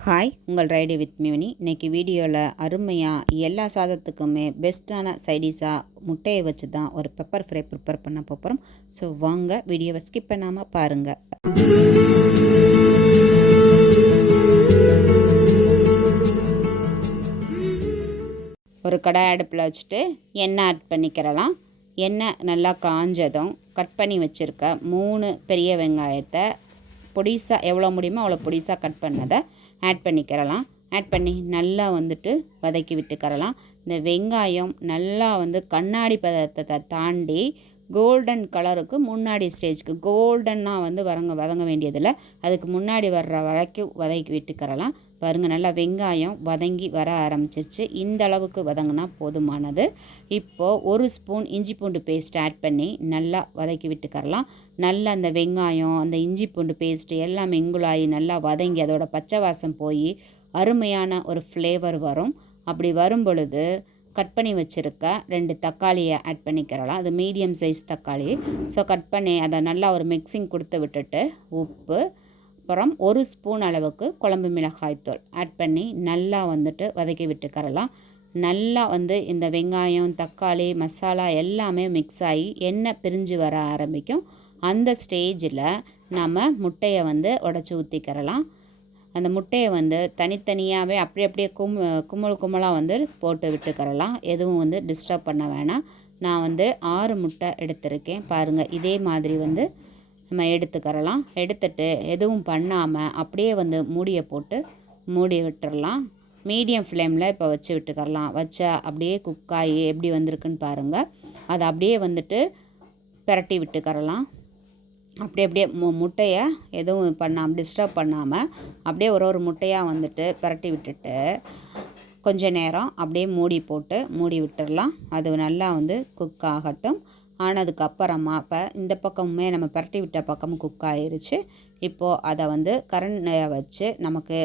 Hi உங்கள் ride with மியூனி இன்னைக்கு வீடியோவில் அருமையாக எல்லா சாதத்துக்குமே பெஸ்ட்டான சைடிஷாக முட்டையை வச்சு தான் ஒரு பெப்பர் ஃப்ரை ப்ரிப்பேர் பண்ண போகிறோம் ஸோ வாங்க வீடியோவை ஸ்கிப் பண்ணாமல் பாருங்கள் ஒரு கடாய் அடுப்பில் வச்சுட்டு எண்ணெய் ஆட் பண்ணிக்கிறலாம். எண்ணெய் நல்லா காஞ்சதும் கட் பண்ணி வச்சுருக்க மூணு பெரிய வெங்காயத்தை பொடிசாக எவ்வளோ முடியுமோ அவ்வளோ பொடிசாக கட் பண்ணதை ஆட் பண்ணிக்கிறலாம் ஆட் பண்ணி நல்லா வந்துட்டு வதக்கி விட்டுக்கிறலாம் இந்த வெங்காயம் நல்லா வந்து கண்ணாடி பதத்தை தாண்டி கோல்டன் கலருக்கு முன்னாடி ஸ்டேஜ்க்கு கோல்டன்னாக வந்து வரங்க வதங்க வேண்டியதில்லை. அதுக்கு முன்னாடி வர்ற வரைக்கும் வதக்கி விட்டுக்கிறலாம் பாருங்கள் நல்லா வெங்காயம் வதங்கி வர ஆரம்பிச்சிருச்சு. இந்த அளவுக்கு வதங்கினா போதுமானது. இப்போது ஒரு ஸ்பூன் இஞ்சி பூண்டு பேஸ்ட் ஆட் பண்ணி நல்லா வதக்கி விட்டுக்கரலாம் நல்லா அந்த வெங்காயம் அந்த இஞ்சி பூண்டு பேஸ்ட்டு எல்லாம் மிங்குலாகி நல்லா வதங்கி அதோட பச்சை வாசம் போய் அருமையான ஒரு ஃப்ளேவர் வரும். அப்படி வரும் பொழுது கட் பண்ணி வச்சுருக்க ரெண்டு தக்காளியை ஆட் பண்ணிக்கிறலாம். அது மீடியம் சைஸ் தக்காளி. ஸோ கட் பண்ணி அதை நல்லா ஒரு மிக்சிங் கொடுத்து விட்டுட்டு உப்பு அப்புறம் ஒரு ஸ்பூன் அளவுக்கு குழம்பு மிளகாய்த்தூள் ஆட் பண்ணி நல்லா வந்துட்டு வதக்கி விட்டுக்கரலாம் நல்லா வந்து இந்த வெங்காயம் தக்காளி மசாலா எல்லாமே மிக்ஸ் ஆகி எண்ணெய் பிரிஞ்சு வர ஆரம்பிக்கும். அந்த ஸ்டேஜில் நம்ம முட்டையை வந்து உடச்சி ஊற்றிக்கிறலாம் அந்த முட்டையை வந்து தனித்தனியாகவே அப்படி அப்படியே கும் கும்மல் கும்மலாக வந்து போட்டு விட்டுக்கிறலாம். எதுவும் வந்து டிஸ்டர்ப் பண்ண வேணாம். நான் வந்து ஆறு முட்டை எடுத்திருக்கேன். பாருங்கள் இதே மாதிரி வந்து நம்ம எடுத்துக்கிறலாம். எடுத்துட்டு எதுவும் பண்ணாமல் அப்படியே வந்து மூடியை போட்டு மூடி விட்டுறலாம். மீடியம் ஃப்ளேமில் இப்போ வச்சு விட்டுக்கரலாம் வச்சா அப்படியே குக்காகி எப்படி வந்திருக்குன்னு பாருங்கள் அதை அப்படியே வந்துட்டு பிரட்டி விட்டுக்கரலாம் அப்படி அப்படியே மு முட்டையை எதுவும் பண்ணாமல் டிஸ்டர்ப் பண்ணாமல் அப்படியே ஒரு ஒரு முட்டையாக வந்துட்டு பிரட்டி விட்டுட்டு கொஞ்ச நேரம் அப்படியே மூடி போட்டு மூடி விட்டுடலாம் அது நல்லா வந்து குக் ஆகட்டும். ஆனதுக்கப்புறமா இப்போ இந்த பக்கமுமே நம்ம பிரட்டி விட்ட பக்கமும் குக் ஆயிருச்சு. இப்போது அதை வந்து கரண்டையை வச்சு நமக்கு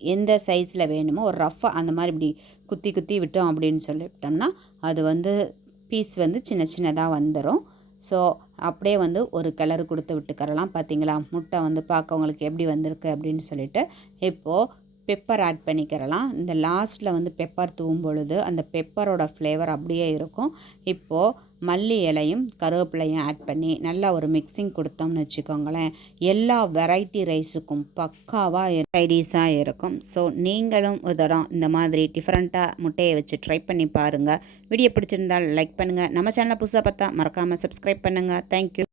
எந்த சைஸில் வேணுமோ ஒரு ரஃப்பாக அந்த மாதிரி இப்படி குத்தி குத்தி விட்டோம் அப்படின்னு சொல்லிவிட்டோம்னா அது வந்து பீஸ் வந்து சின்ன சின்னதாக வந்துடும் ஸோ அப்படியே வந்து ஒரு கிளறு கொடுத்து விட்டுக்கறலாம் பார்த்தீங்களா? முட்டை வந்து பார்க்க உங்களுக்கு எப்படி வந்திருக்கு அப்படின்னு சொல்லிட்டு இப்போது பெப்பர் ஆட் பண்ணிக்கிறலாம். இந்த லாஸ்ட்டில் வந்து பெப்பர் தூவும் பொழுது அந்த பெப்பரோட ஃப்ளேவர் அப்படியே இருக்கும். இப்போது மல்லி இலையும் கருவேப்பிலையும் ஆட் பண்ணி நல்லா ஒரு மிக்சிங் கொடுத்தோம்னு வச்சுக்கோங்களேன். எல்லா வெரைட்டி ரைஸுக்கும் பக்காவாக ரைடிஸாக இருக்கும். ஸோ நீங்களும் ஒரு இந்த மாதிரி டிஃப்ரெண்ட்டாக முட்டையை வச்சு ட்ரை பண்ணி பாருங்கள் வீடியோ பிடிச்சிருந்தால் லைக் பண்ணுங்கள் நம்ம சேனலை புதுசாக பார்த்தா மறக்காமல் சப்ஸ்கிரைப் பண்ணுங்கள் தேங்க்யூ